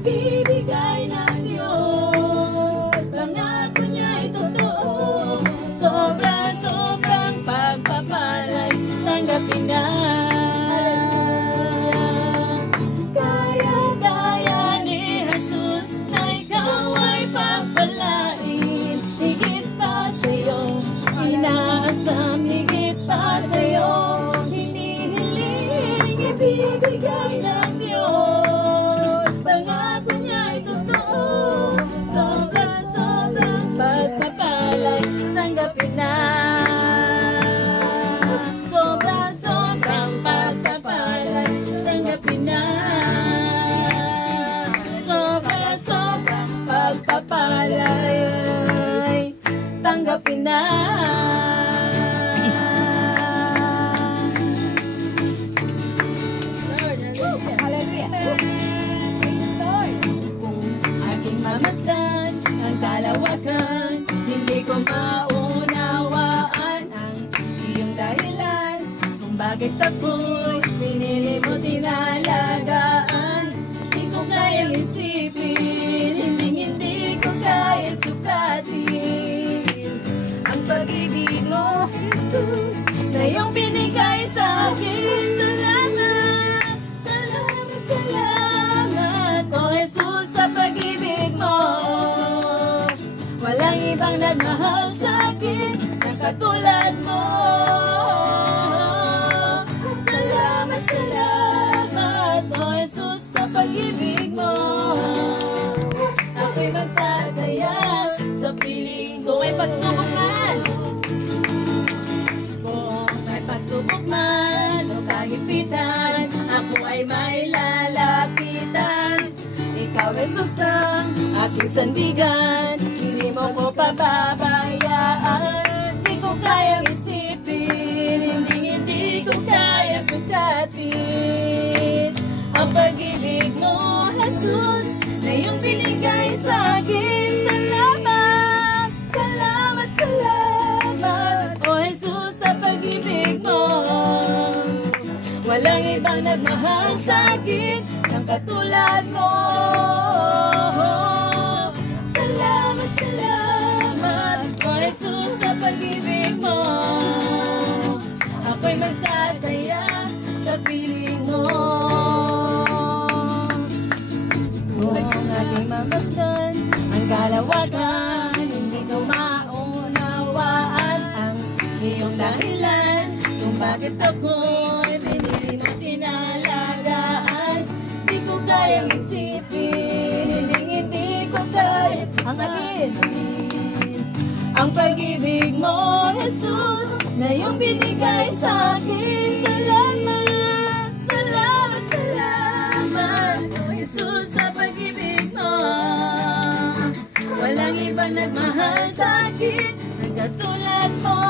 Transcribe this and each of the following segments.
ibibigay ng Diyos. Pangako niya'y totoo, sobra-sobrang pagpapalay, tanggapin na. Kaya-kaya ni Jesus na ikaw ay pagpalain, higit pa sa'yo inaasam, higit pa sa'yo hinihiling, ibibigay ng Diyos. Pangako niya'y totoo, sobra-sobrang pagpapalay, tanggapin na. Sobra-sobrang pagpapalay, tanggapin na. Sobra-sobrang pagpapalay, tanggapin na. Mamasdan ang kalawakan, hindi ko maunawaan ang iyong dahilan kung bakit ako'y pinili mo tinalagaan. Hindi ko kayang isipin, hindi ko kayang sukatin ang pag-ibig mo, Jesus, na iyong binigay sa akin. Salamat, salamat, salamat, oh Jesus, sa pag-ibig mo. Walang ibang nagmahal sa akin na katulad mo. Salamat, salamat, oh Jesus, sa pag-ibig mo. Ako'y magsasaya sa piling ko ay pagsubok man. Kung may pagsubok man o kagipitan, ako ay may lalapitan. Ikaw, Jesus, ang aking sandigan, hindi mo ko pababayaan. Hindi ko kayang isipin, hindi ko kayang sukatin ang pag-ibig mo, Jesus, na iyong binigay sa akin. Salamat, salamat, salamat, oh Jesus, sa pag-ibig mo. Walang ibang nagmahal sa akin ng katulad mo. Salamat, salamat, oh Jesus, sa pag-ibig mo. Ako'y magsasaya sa piling mo. Kung aking mamasdan ang kalawakan, hindi ko maunawaan ang iyong dahilan kung bakit ako'y pinili mo tinalagaan. Hindi ko kayang isipin, hindi ko kaya ang alin. Ang pag-ibig mo, Jesus, na iyong binigay sa akin. Salamat, salamat, salamat, oh Jesus, sa pag-ibig mo. Walang ibang nagmahal sa akin ng katulad mo.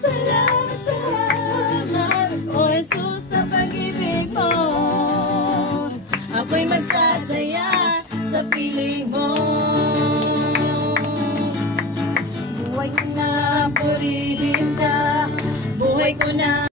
Salamat, salamat, oh Jesus, sa pag-ibig mo. Ako'y magsasaya sa piling mo. Buhay ko na purihin ka, buhay ko na